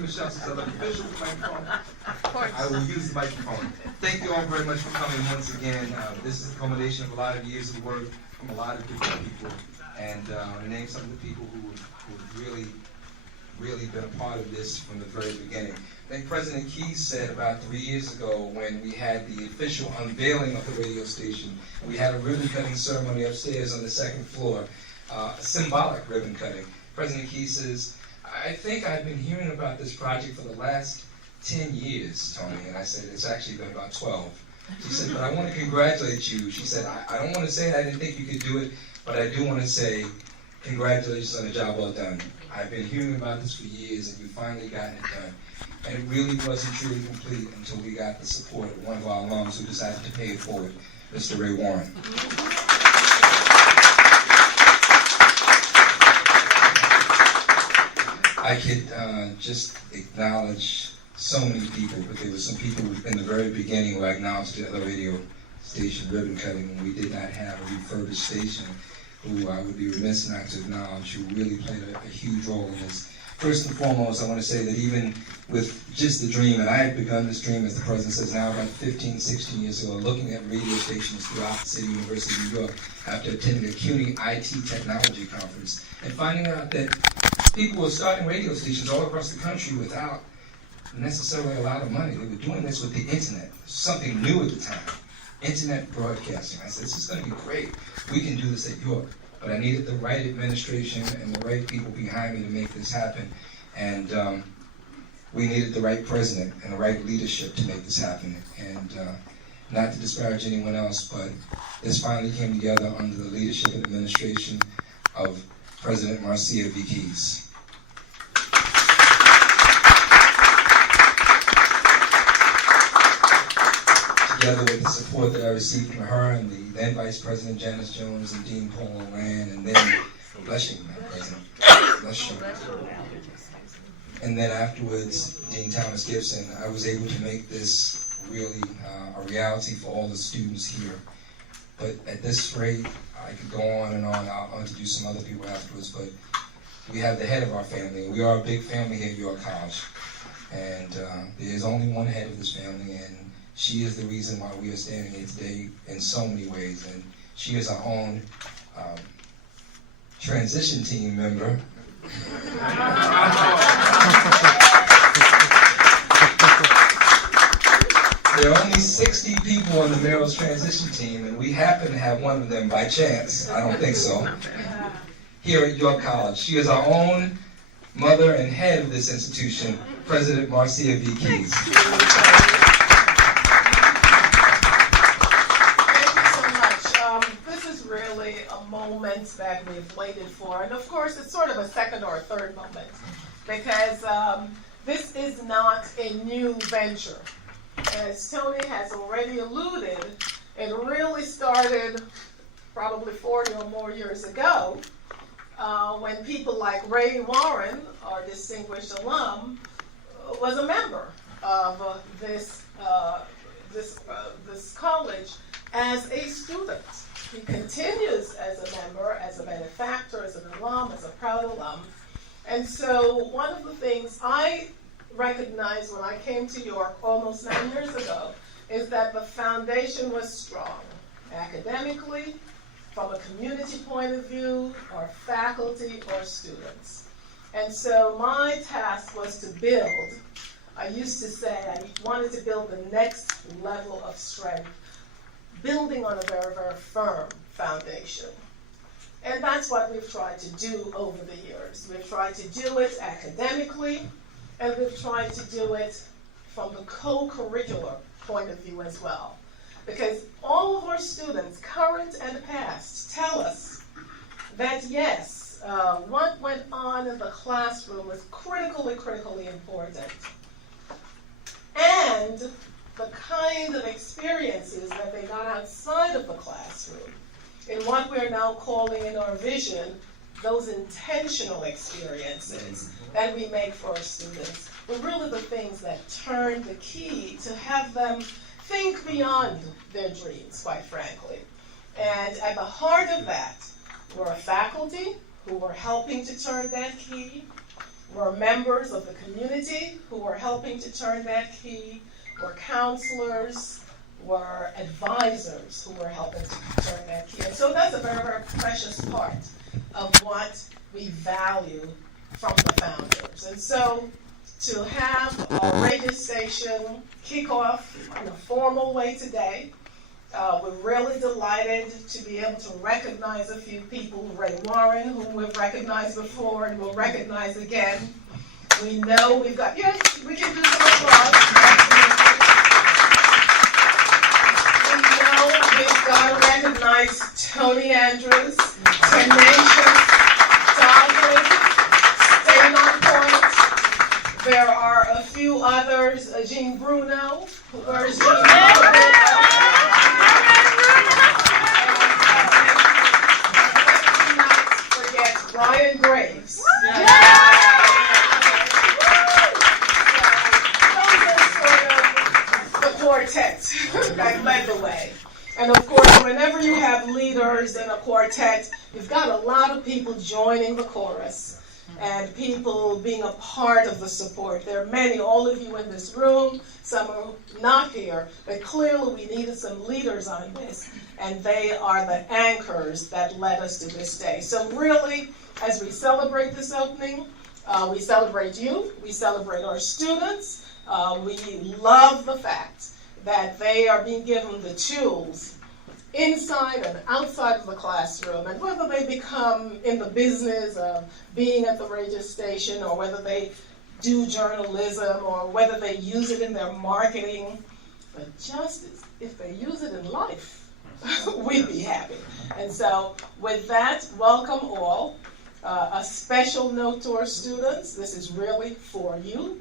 Michelle says, "The official microphone." I will use the microphone. Thank you all very much for coming once again. This is a culmination of a lot of years of work from a lot of different people, and to name some of the people who really been a part of this from the very beginning. I think President Keyes said about 3 years ago when we had the official unveiling of the radio station, we had a ribbon cutting ceremony upstairs on the second floor, a symbolic ribbon cutting. President Keyes says, "I think I've been hearing about this project for the last 10 years, Tony." And I said, "It's actually been about 12. She said, "But I want to congratulate you." She said, I don't want to say I didn't think you could do it, but I do want to say congratulations on a job well done. I've been hearing about this for years, and you've finally gotten it done. And it really wasn't truly complete until we got the support of one of our alums who decided to pay it forward, Mr. Ray Warren." I could just acknowledge so many people, but there were some people in the very beginning who I acknowledged the other radio station ribbon cutting when we did not have a refurbished station, who I would be remiss not to acknowledge, who really played a huge role in this. First and foremost, I want to say that even with just the dream, and I had begun this dream, as the President says now, about 15, 16 years ago, looking at radio stations throughout the city, University of New York, after attending a CUNY IT technology conference, and finding out that people were starting radio stations all across the country without necessarily a lot of money. They were doing this with the internet, something new at the time, internet broadcasting. I said, "This is going to be great. We can do this at York." But I needed the right administration and the right people behind me to make this happen. And we needed the right president and the right leadership to make this happen. And not to disparage anyone else, but this finally came together under the leadership and administration of President Marcia V. Keyes. Together with the support that I received from her and the then Vice President Janice Jones and Dean Paul O'Ran, and then, bless you, Madam President, bless you. And then afterwards, Dean Thomas Gibson, I was able to make this really a reality for all the students here. But at this rate, I could go on and on. I'll introduce some other people afterwards, but we have the head of our family. We are a big family here at York College. And there is only one head of this family, and she is the reason why we are standing here today in so many ways. And she is our own transition team member. There are only 60 people on the Merrill's transition team, and we happen to have one of them by chance. I don't think so. Here at York College. She is our own mother and head of this institution, President Marcia V. Keyes. Really a moment that we've waited for, and of course it's sort of a second or a third moment, because this is not a new venture. As Tony has already alluded, it really started probably 40 or more years ago when people like Ray Warren, our distinguished alum, was a member of this college as a student. He continues as a member, as a benefactor, as an alum, as a proud alum. And so one of the things I recognized when I came to York almost 9 years ago is that the foundation was strong, academically, from a community point of view, or faculty, or students. And so my task was to build. I used to say I wanted to build the next level of strength, building on a very, very firm foundation. And that's what we've tried to do over the years. We've tried to do it academically, and we've tried to do it from the co-curricular point of view as well. Because all of our students, current and past, tell us that yes, what went on in the classroom was critically important. And the kind of experiences that they got outside of the classroom, in what we're now calling in our vision, those intentional experiences that we make for our students, were really the things that turned the key to have them think beyond their dreams, quite frankly. And at the heart of that were a faculty who were helping to turn that key. were members of the community who were helping to turn that key, were counselors, were advisors who were helping to turn that key. And so that's a very, very precious part of what we value from the founders. And so to have a radio station kick off in a formal way today, we're really delighted to be able to recognize a few people. Ray Warren, whom we've recognized before and will recognize again. We know we've got, yes, we can do some applause. We know we've got to recognize Tony Andrews, tenacious, dogged, staying on point. There are a few others, Jean Bruno, where's Jean Bruno? Brian Graves. Yeah. Those are sort of the quartet that led the way. And of course, whenever you have leaders in a quartet, you've got a lot of people joining the chorus and people being a part of the support. There are many, all of you in this room, some are not here, but clearly we needed some leaders on this, and they are the anchors that led us to this day. So really, as we celebrate this opening, we celebrate you, we celebrate our students, we love the fact that they are being given the tools inside and outside of the classroom, and whether they become in the business of being at the radio station, or whether they do journalism, or whether they use it in their marketing, but just if they use it in life, we'd be happy. And so with that, welcome all. A special note to our students, this is really for you.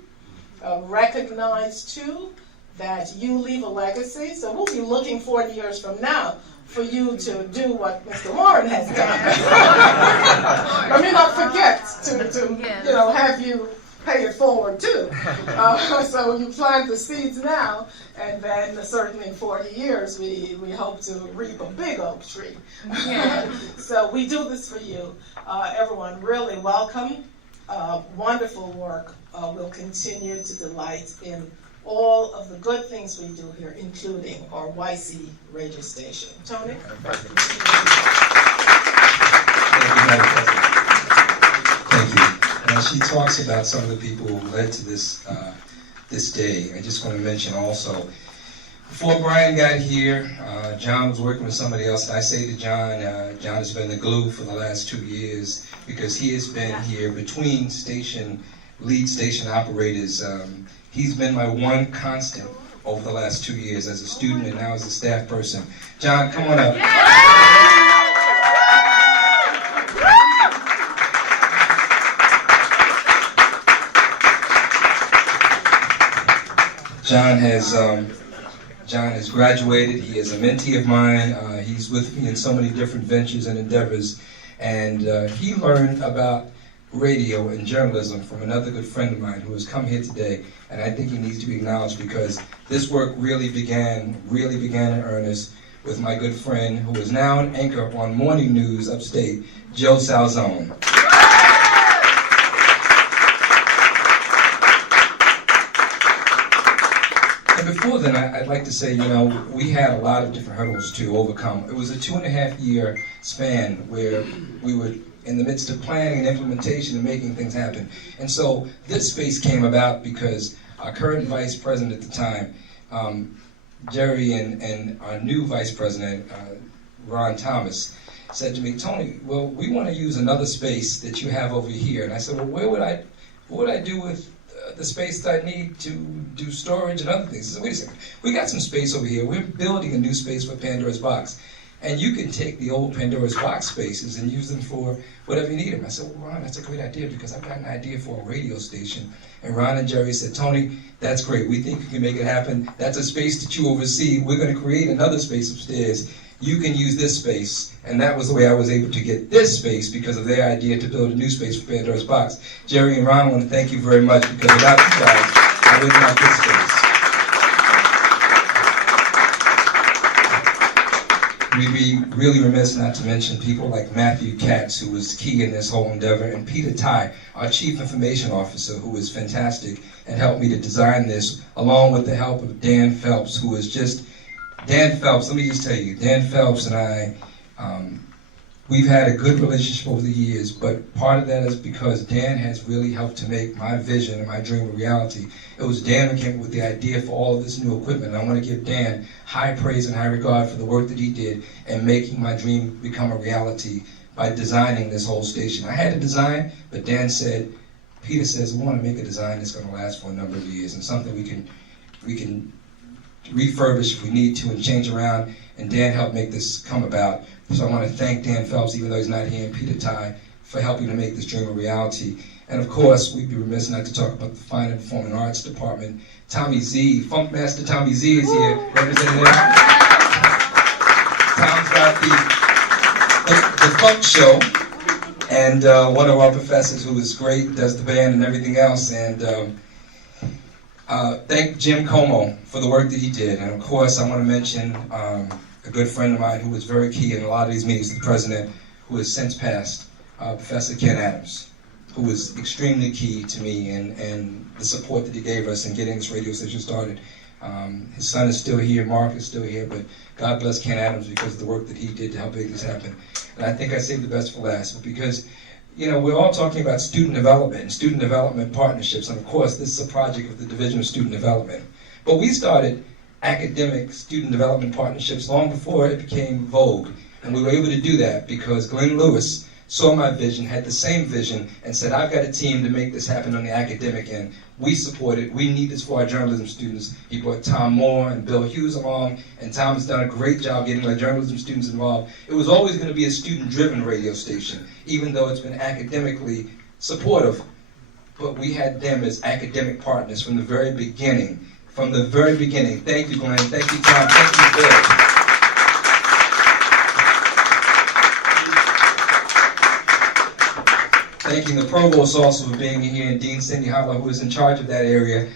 Recognize too that you leave a legacy, so we'll be looking 40 years from now for you to do what Mr. Warren has done. Let me not forget to have you pay it forward too. So you plant the seeds now, and then certainly in 40 years we hope to reap a big oak tree. So we do this for you. Everyone, really welcome. Wonderful work. We'll continue to delight in all of the good things we do here, including our YC radio station. Tony? Thank you, Madam President. Thank you. And she talks about some of the people who led to this this day. I just want to mention also, before Brian got here, John was working with somebody else. I say to John, John has been the glue for the last 2 years, because he has been here between lead station operators. He's been my one constant over the last 2 years as a student and now as a staff person. John, come on up. John has graduated. He is a mentee of mine. He's with me in so many different ventures and endeavors. And he learned about radio and journalism from another good friend of mine who has come here today. And I think he needs to be acknowledged, because this work really began in earnest with my good friend, who is now an anchor on Morning News Upstate, Joe Salzone. And before then, I'd like to say, we had a lot of different hurdles to overcome. It was a 2.5-year span where we were in the midst of planning and implementation and making things happen. And so this space came about because our current vice president at the time, Jerry, and our new vice president, Ron Thomas, said to me, Tony, well, we want to use another space that you have over here. And I said, well, what would I do with the space that I need to do storage and other things? I said, wait a second, we got some space over here. We're building a new space for Pandora's Box. And you can take the old Pandora's Box spaces and use them for whatever you need them. I said, well, Ron, that's a great idea, because I've got an idea for a radio station. And Ron and Jerry said, Tony, that's great. We think you can make it happen. That's a space that you oversee. We're going to create another space upstairs. You can use this space. And that was the way I was able to get this space, because of their idea to build a new space for Pandora's Box. Jerry and Ron, I want to thank you very much, because without you guys, I wouldn't have this space. we'd be really remiss not to mention people like Matthew Katz, who was key in this whole endeavor, and Peter Ty, our Chief Information Officer, who was fantastic and helped me to design this, along with the help of Dan Phelps, who was just, Dan Phelps, let me just tell you, Dan Phelps and I, we've had a good relationship over the years, but part of that is because Dan has really helped to make my vision and my dream a reality. It was Dan who came up with the idea for all of this new equipment. And I want to give Dan high praise and high regard for the work that he did in making my dream become a reality by designing this whole station. I had a design, but Dan said, Peter says, we want to make a design that's going to last for a number of years and something we can refurbish if we need to and change around. And Dan helped make this come about. So I want to thank Dan Phelps, even though he's not here, and Peter Ty, for helping to make this dream a reality. And of course, we'd be remiss not to talk about the Fine and Performing Arts Department. Tommy Z, Funk Master Tommy Z is here, representing there. Tom's got the funk show, and one of our professors who is great, does the band and everything else. And thank Jim Como for the work that he did. And of course, I want to mention a good friend of mine who was very key in a lot of these meetings, the president, who has since passed, Professor Ken Adams, who was extremely key to me and the support that he gave us in getting this radio station started. His son is still here, Mark is still here, but God bless Ken Adams because of the work that he did to help make this happen. And I think I saved the best for last, because you know, we're all talking about student development and student development partnerships, and of course this is a project of the Division of Student Development. But we started academic student development partnerships long before it became vogue. And we were able to do that because Glenn Lewis saw my vision, had the same vision, and said, I've got a team to make this happen on the academic end. We support it. We need this for our journalism students. He brought Tom Moore and Bill Hughes along, and Tom has done a great job getting our journalism students involved. It was always going to be a student-driven radio station, even though it's been academically supportive. But we had them as academic partners from the very beginning. From the very beginning. Thank you, Glenn. Thank you, Tom. Thank you, Bill. Thanking the provost also for being here, and Dean Cindy Holler, who is in charge of that area.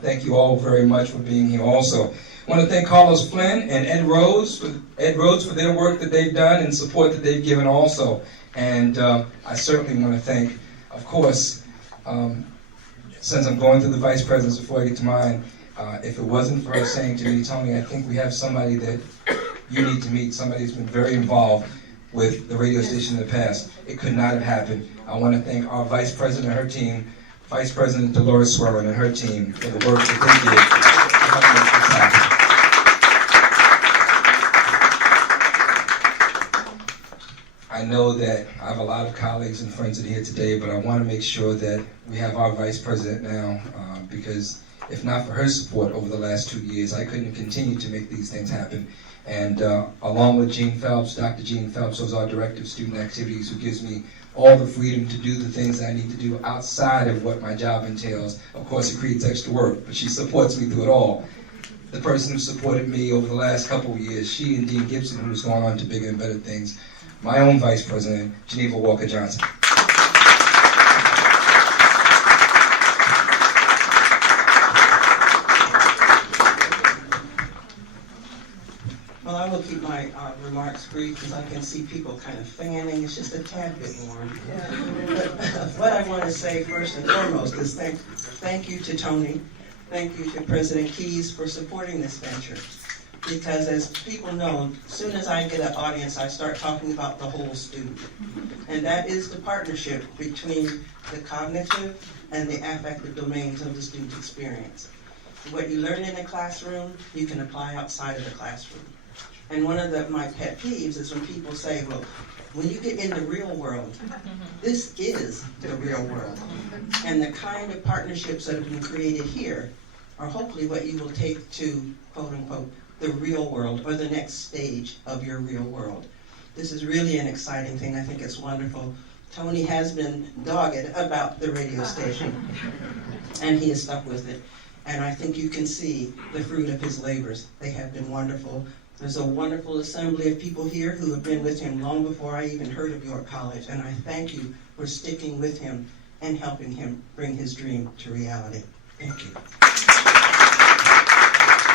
Thank you all very much for being here also. I want to thank Carlos Flynn and Ed Rhodes for their work that they've done and support that they've given also. And I certainly want to thank, of course, since I'm going through the vice presidents before I get to mine, if it wasn't for her saying to me, Tony, I think we have somebody that you need to meet, somebody who's been very involved with the radio station in the past, it could not have happened. I want to thank our vice president and her team, Vice President Dolores Swerlin and her team for the work that they did to help make this happen. I know that I have a lot of colleagues and friends that are here today, but I want to make sure that we have our vice president now, because if not for her support over the last 2 years, I couldn't continue to make these things happen. And along with Gene Phelps, Dr. Gene Phelps, who's our Director of Student Activities, who gives me all the freedom to do the things I need to do outside of what my job entails. Of course, it creates extra work, but she supports me through it all. The person who supported me over the last couple of years, she and Dean Gibson, who's gone on to bigger and better things. My own Vice President, Geneva Walker Johnson. Well, I will keep my remarks brief because I can see people kind of fanning. It's just a tad bit warm. But what I want to say first and foremost is thank you to Tony. Thank you to President Keyes for supporting this venture. Because as people know, as soon as I get an audience, I start talking about the whole student. And that is the partnership between the cognitive and the affective domains of the student experience. What you learn in the classroom, you can apply outside of the classroom. And one of my pet peeves is when people say, well, when you get in the real world, this is the real world. And the kind of partnerships that have been created here are hopefully what you will take to, quote unquote, the real world, or the next stage of your real world. This is really an exciting thing. I think it's wonderful. Tony has been dogged about the radio station, and he has stuck with it. And I think you can see the fruit of his labors. They have been wonderful. There's a wonderful assembly of people here who have been with him long before I even heard of York College, and I thank you for sticking with him and helping him bring his dream to reality. Thank you.